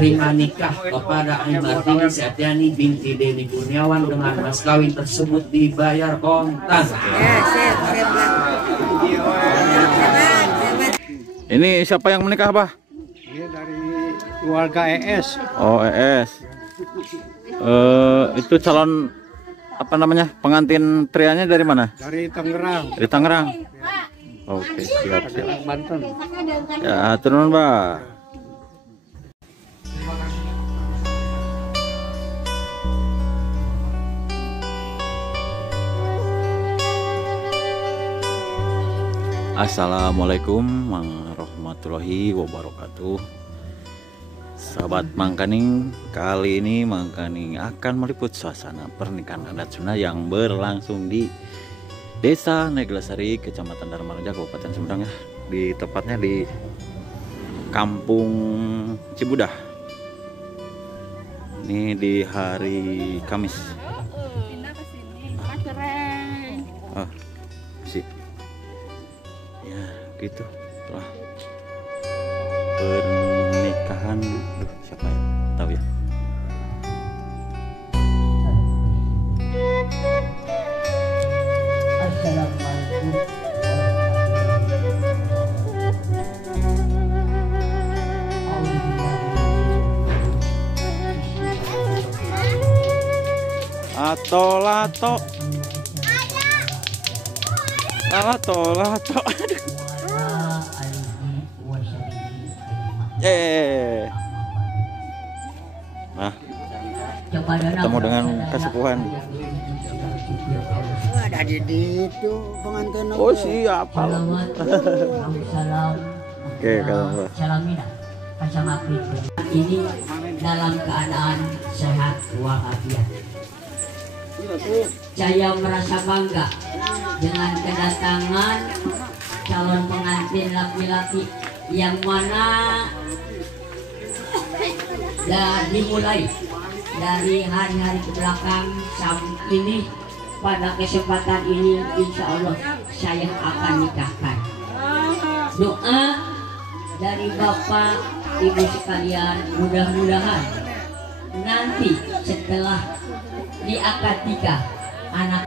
terima nikah kepada Ai Martini Septiani binti Denny Kurniawan dengan mas kawin tersebut dibayar kontan. Ini siapa yang menikah, Bah? Ini dari keluarga ES. Oh, ES. Itu calon apa namanya? Pengantin prianya dari mana? Dari Tangerang. Dari Tangerang. Oke, siap. Banten. Ya, turun, Bah. Assalamualaikum warahmatullahi wabarakatuh. Sahabat Mangkaning, kali ini Mangkaning akan meliput suasana pernikahan adat Sunda yang berlangsung di Desa Neglasari, Kecamatan Dharmaraja, Kabupaten Sumedang ya. Tepatnya di Kampung Cibudah. Ini di hari Kamis. Pindah ke sini, keren. Oh, sih. Ya gitu lah pernikahan. Siapa ya tahu ya. Assalamualaikum. Lato lato. Nah, ketemu dengan kesepuhan. Ada di itu pengantin. Oh siapa? Oke, kalau ini dalam keadaan sehat walafiat. Saya merasa bangga dengan kedatangan calon pengantin laki-laki yang mana dimulai dari hari-hari ke belakang sampai ini. Pada kesempatan ini insya Allah saya akan nikahkan. Doa dari Bapak Ibu sekalian, mudah-mudahan nanti setelah di akad nikah anak.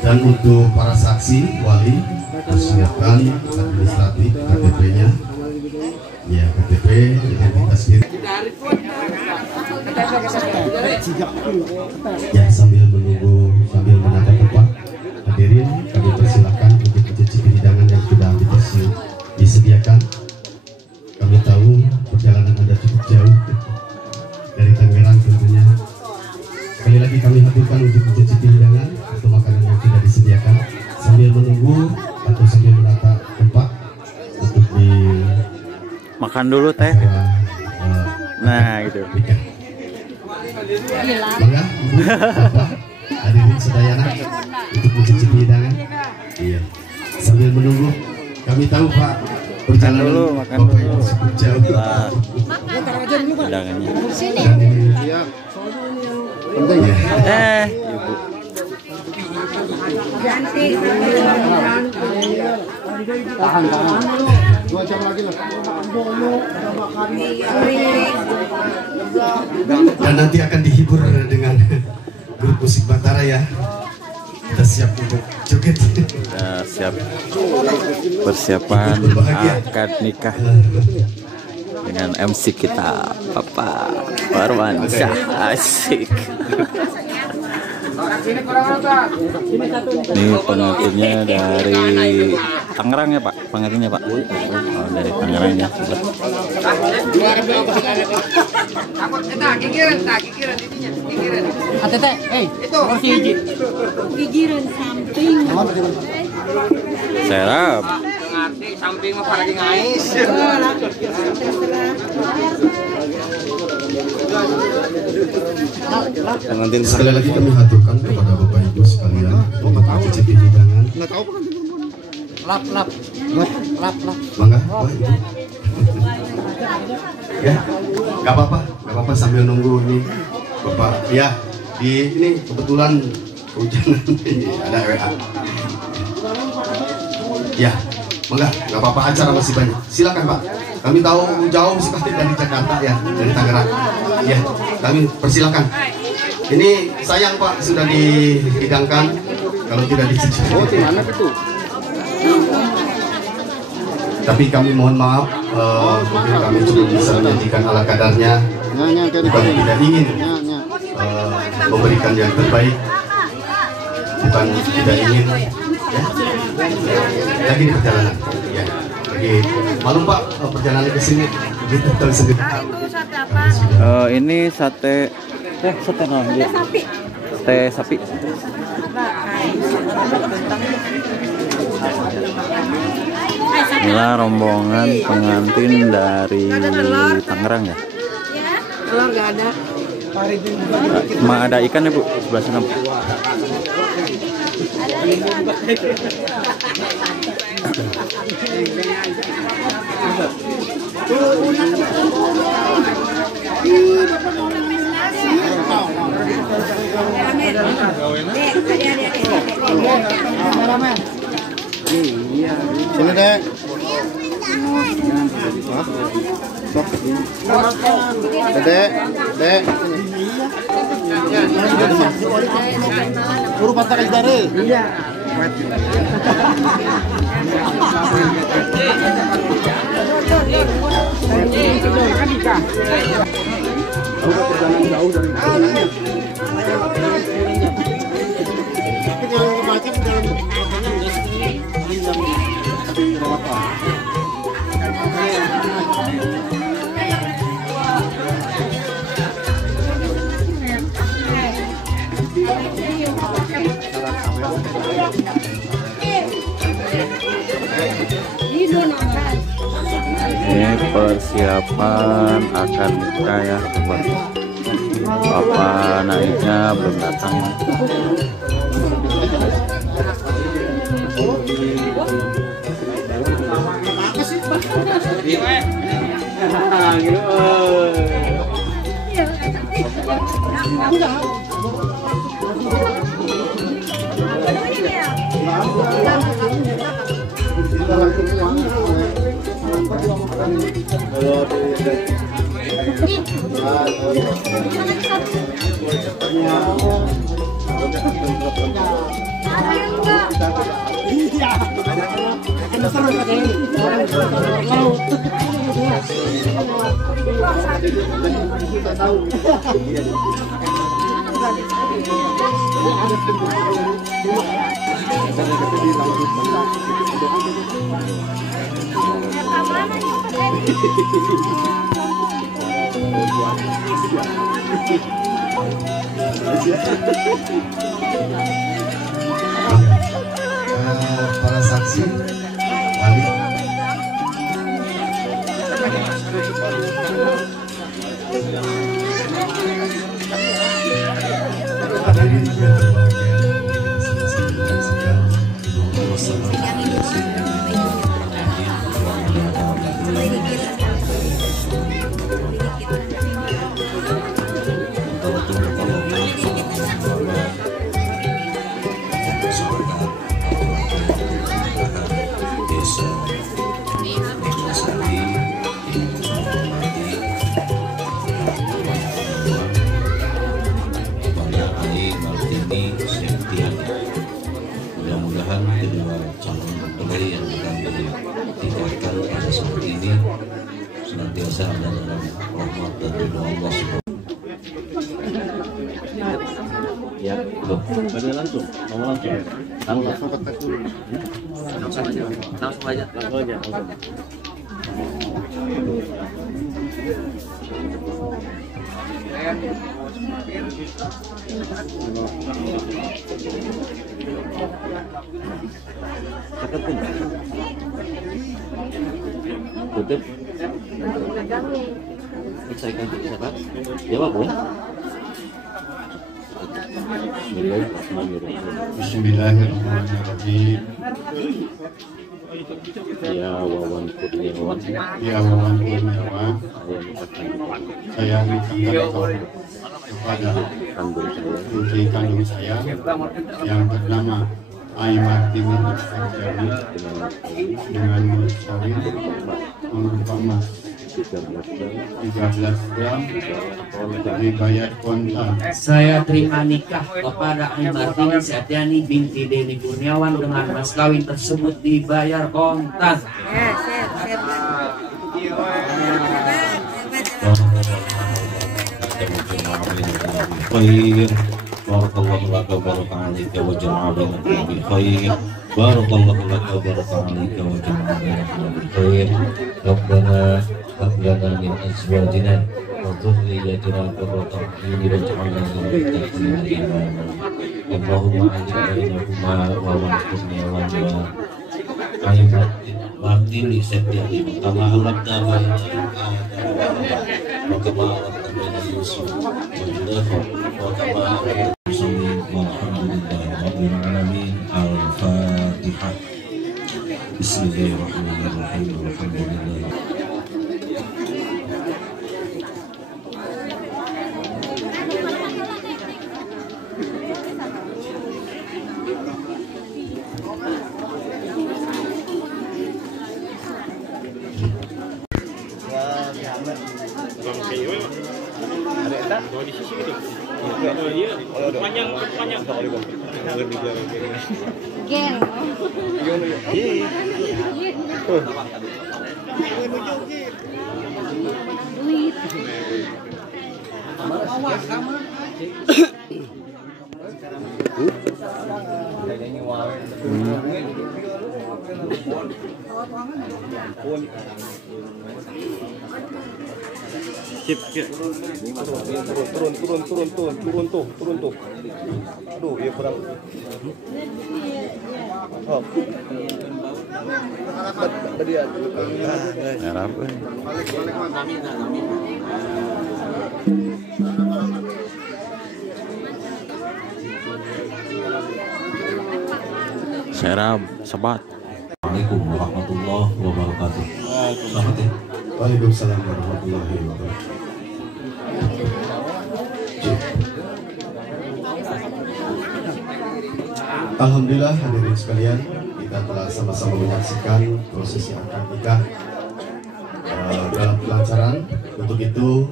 Dan untuk para saksi wali persiapkan administratif KTP-nya. Ya, KTP identitas diri. Ya, sambil menunggu, sambil menata tempat, hadirin kami persilakan untuk mencicipi hidangan yang sudah disediakan. Kami tahu perjalanan Anda cukup jauh dari Tangerang tentunya. Sekali lagi kami haturkan untuk mencicipi hidangan atau makanan yang sudah disediakan sambil menunggu atau sambil menata tempat untuk di makan dulu teh. Nah gitu. Bangga, hadirin sedayana untuk mencicipi hidangan. Iya. Sambil menunggu, kami tahu Pak perjalanan dulu, makan Bapak dulu. Ibu cukup jauh. Hidangannya. Dan ini ya. Penting ya. Ibu. Tahan. 2 jam lagi lah. Dan nanti akan dihibur dengan grup musik Batara ya. Kita siap untuk joget. Kita siap persiapan akad nikah dengan MC kita Bapak Farwansyah. Asik. Ini pengantinnya dari Tangerang ya Pak, pengantinnya Pak. Oh, dari Tangerang ya. Gigiran samping. Serap. Samping mah lagi ngais. Sekali lagi kami haturkan kepada Bapak Ibu sekalian untuk mencicipi hidangan. Lap. Mangga, Pak Ibu. Ya, nggak apa-apa sambil nunggu ini Bapak. Ya, ini kebetulan hujan ada WA. Ya, mangga, nggak apa-apa, acara masih banyak. Silakan Pak. Kami tahu jauh sekali dari Jakarta ya, dari Tangerang. Ya, kami persilakan. Ini sayang Pak sudah dihidangkan, kalau tidak dicicip. Oh, di mana itu? Tapi kami mohon maaf, mungkin kami cuma bisa menyajikan ala kadarnya. Bukan tidak ingin memberikan yang terbaik, bukan tidak ingin ya. Lagi di perjalanan ya. Lagi malam Pak, perjalanan ke sini begitu tahu sendiri. Ini sate sapi. Sate sapi. Inilah rombongan pengantin dari Tangerang ya. Telur nggak ada. Cuma ada ikan ya Bu, sebelah sana Bu. Sini dek. Dek, dek. Suruh patah dari. Iya. Jauh dari Ini persiapan akan nikah ya teman. Bapak naiknya belum datang. Para saksi balik. Hadirin yang berbahagia, sama-sama menyaksikan mudah-mudahan kedua calon mempelai yang akan ditinggalkan pada saat ini senantiasa ada dalam rahmat dan ridho Allah Subhanahu. Ya, pada langsung, mau langsung. Langsung aja. Tutup. Selesaikan siapa? Jawab Bu. Bismillahirrahmanirrahim. Ya Wawan Kurniawan. Ya Wawan Kurniawan. Saya nikahkan kepada putri kandung saya yang bernama Aimat ini terjadi dengan sawit berupa emas 13 gram dibayar kontan. Saya terima nikah kepada Aimartini Septiani binti Denny Kurniawan dengan mas kawin tersebut dibayar kontan. خير بارك الله لك وبارك عليك وجمع بينكم بخير بارك الله لك وبارك عليك وجمع بينكم بخير ربنا هب لنا من ازواجنا وذريتنا قرة اعين واجعلنا للمتقين اماما اللهم اعز بينهما ووفقني وجمع Aimat Martini Septiani kama alabda baina wa kama alabda baina Yusuf wa Julafa wa kama alabda muslimin walhamdulillahi rabbil alamin. Al-Fatihah. Bismillahirrahmanirrahim. Alhamdulillah. Turun tuh. Aduh, iya kurang. Oh. Tadi ya. Arab. Serab, sebat. Assalamualaikum warahmatullahi wabarakatuh. Selamat ya. Waalaikumsalam warahmatullahi wabarakatuh. Alhamdulillah hadirin sekalian, kita telah sama-sama menyaksikan prosesi akad nikah dalam kelancaran. Untuk itu,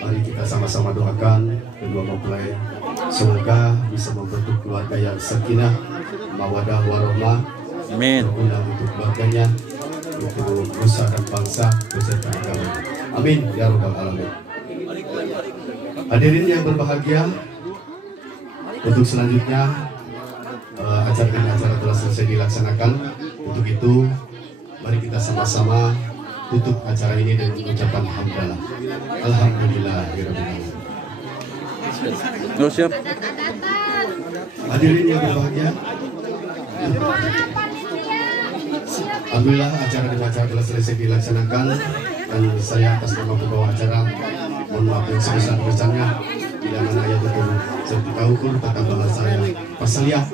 mari kita sama-sama doakan kedua mempelai semoga bisa membentuk keluarga yang sakinah, mawadah warahmah. Amin. Berguna untuk keluarganya, untuk nusa dan bangsa beserta agama. Amin ya rabbal alamin. Hadirin yang berbahagia, untuk selanjutnya acara telah selesai dilaksanakan. Untuk itu, mari kita sama-sama tutup acara ini dengan ucapan hamdalah. Alhamdulillah. Oh, siap. Hadirin yang berbahagia, alhamdulillah acara telah selesai dilaksanakan, dan saya atas nama pembawa acara mohon maaf yang sebesar-besarnya bila mana ayat betul seperti ukur tentang bahasa saya pasaliyah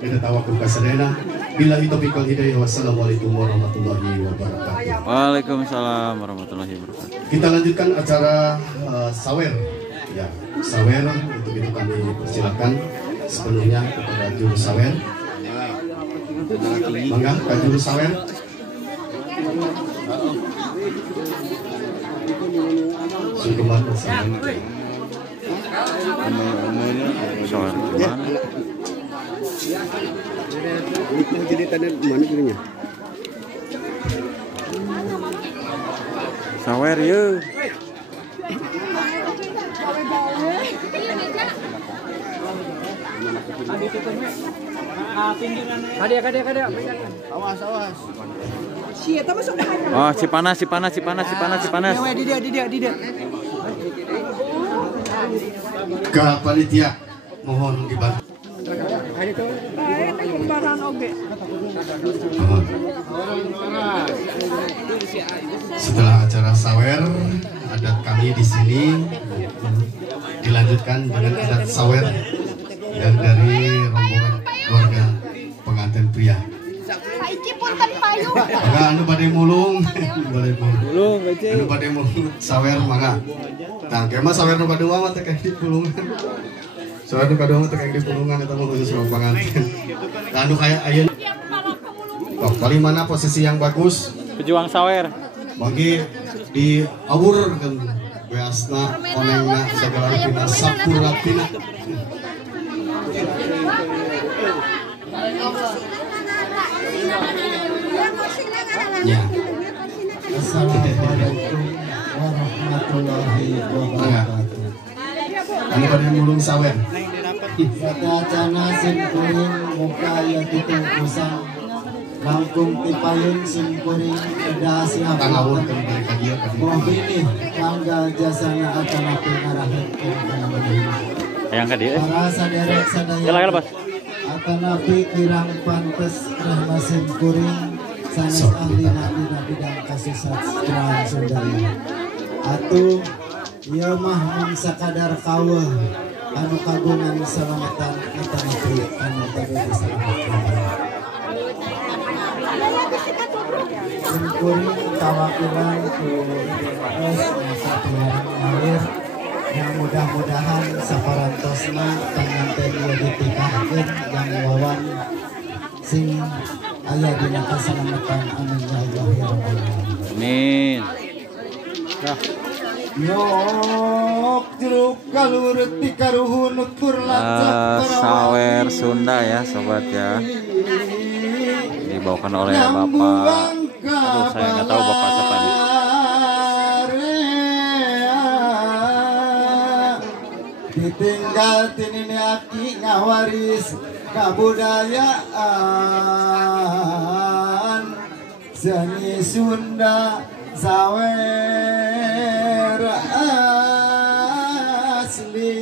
kita tawakul kasadena. Billahi taufiq wal hidayah. Wassalamualaikum warahmatullahi wabarakatuh. Waalaikumsalam warahmatullahi wabarakatuh. Kita lanjutkan acara sawer. Ya, sawer untuk itu kami persilakan sepenuhnya kepada juru sawer. Mangga ke juru sawer. Sungkeman bersama. Sawer gimana? Jadi tanda mana dulunya? Sawer yuk. Kada. Awas. Siapa masuk? Oh, si panas. Dia. Ke panitia mohon dibantu. Setelah acara sawer, adat kami di sini dilanjutkan dengan adat sawer yang dari rombongan keluarga pengantin pria. Maka anu badai mulung, anu badai mulung sawer mangga. Tang kema sawer nu badua mah teh kayak mulung. Soalnya kadang tekan di pulungan itu khusus sama pengantin. Lalu kayak ayun. Oh, paling mana posisi yang bagus? Pejuang sawer. Bagi di awur kan beasna onengna segala pina sapura pina. Ya. Assalamualaikum warahmatullahi wabarakatuh. Anu pada mulung sawer. Satacana simkuring muka ya titung kusang langkung tipayun simkuring kedasi Kang apa awur kan dari kadia ka dieu. mohini mangga jasana atanapi ngarahetkeun kana maneh. Yang ka dieu. Para saderek sadaya Silakan, Bos. atanapi kirang pantes rahma simkuring sanes ahli dina bidang kasusastraan Sundari. Atuh ieu mah mun sakadar kaweuh anu kagungan salamatan atanapi anu teu salamatan. Simkuring kawakilan ku masa pilarang ngalir yang mudah-mudahan saparantosna panganten ieu dititahkeun yang wawan sing aya dina kasalamatan amin ya Allah ya rabbal alamin. Amin. Nah, Yok jeruk kalurut dikaruhun ukur lacak sawer Sunda ya sobat ya. Dibawakan oleh Bapak. Aduh, saya nggak tahu Bapak siapa nih. Ditinggal tinini aki ngawaris kabudayaan seni Sunda sawer asli.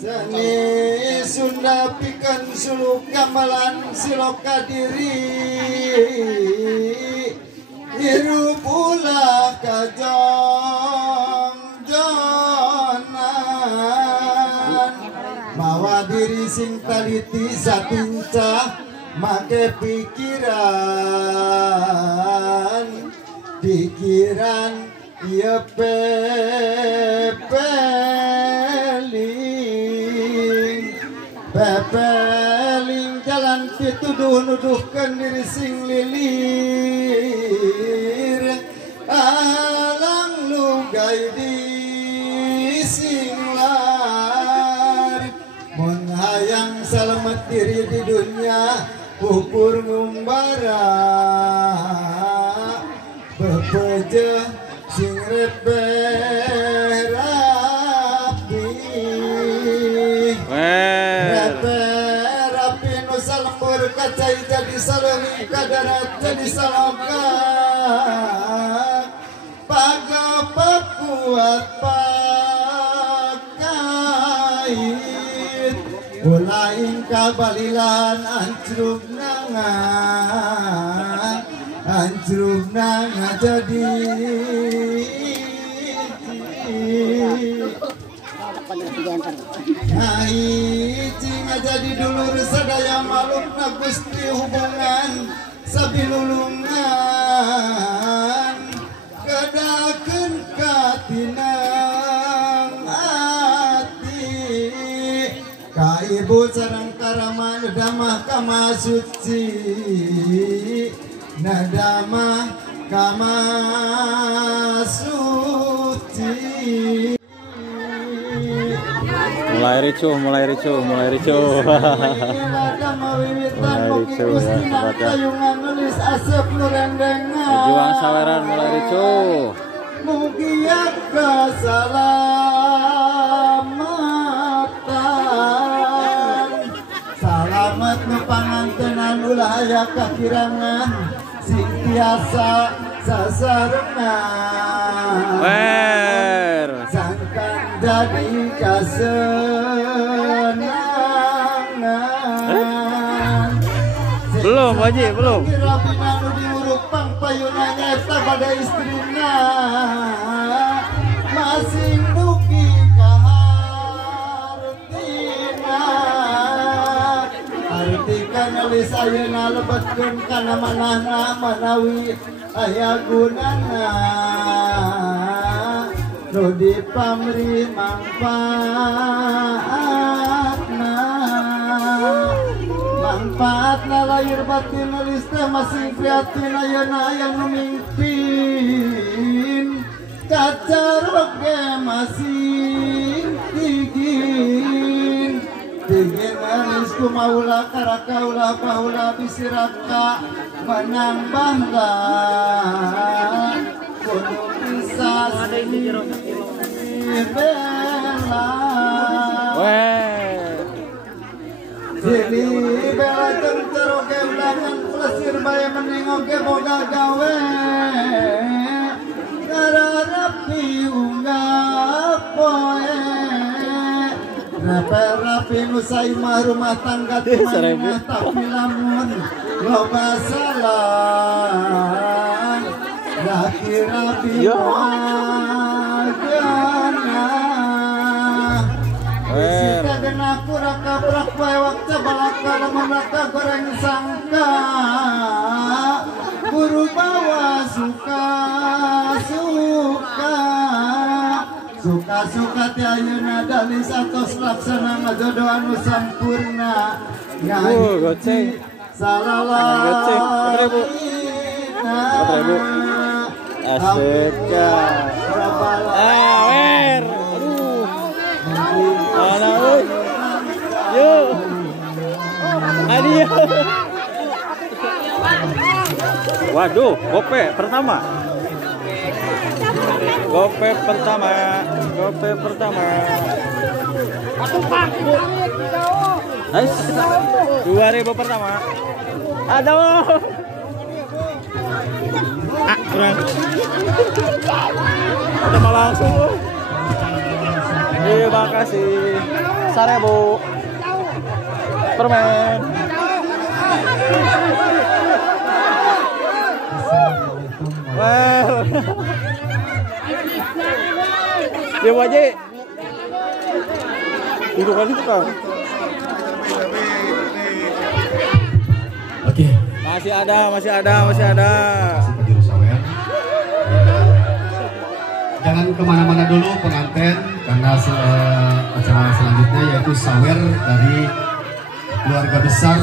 Seni Sunda pikeun suluk gamelan siloka diri hirup ulah kajong-jongan mawa diri sing taliti sapincah make pikiran ieu pepeling jalan pituduh nuduhkeun diri sing lilir alang lunggay di singlar mun hayang salamet diri di dunia pupur ngumbara bepeje sing repeh rapi rapi nu salembur kacai jadi salemi kadarat jadi saloka pagapa kuat pakait ulaing kabalilan ancruk nanga jadi cing jadi dulur sadaya malukna Gusti hubungan sabilulungan kedakeun katinang ati ka ibu sareng karama damah kama suci nadamah kama suci. mulai ricuh mulai ricuh ya sobat ya. Pejuang saweran mulai ricuh. Mugia keselamatan salamet nu pangantenan ulah aya kakirangan sing tiasa sasarengan sangkan jadi kasenangan Belum Haji, belum. Rabina nu diuruk pangpayuna nyata pada istrina masing dugi kahartina artikan alis ayeuna lebetkeun kana manahna manawi aya gunana nu dipamri manfaatna lahir batin lista masing prihatin ayeuna yang numimpin kacarok ge masing tigin manis ku maula karakaula paula bisiraka menang bangga kudu bisa bela Dili bela cengcer oke ulangan plesir bae mending oke boga gawe Rapi unggah poe rapi nusai mah rumah tangga teman tapi lamun loba salah laki rapi wajana Sita genaku raka prak pewak cebalaka lamun raka goreng sangka buru bawa suka ti ayeuna dalis atos laksana ngajodoh anu sampurna goceng salalah asik ya wer mana euy yuk adio waduh gope pertama Ais 2000 pertama aduh kurang udah malah langsung terima kasih 1000 permen dia wajib itu kali itu kan Oke. masih ada Jangan kemana-mana dulu pengantin karena acara selanjutnya yaitu sawer dari keluarga besar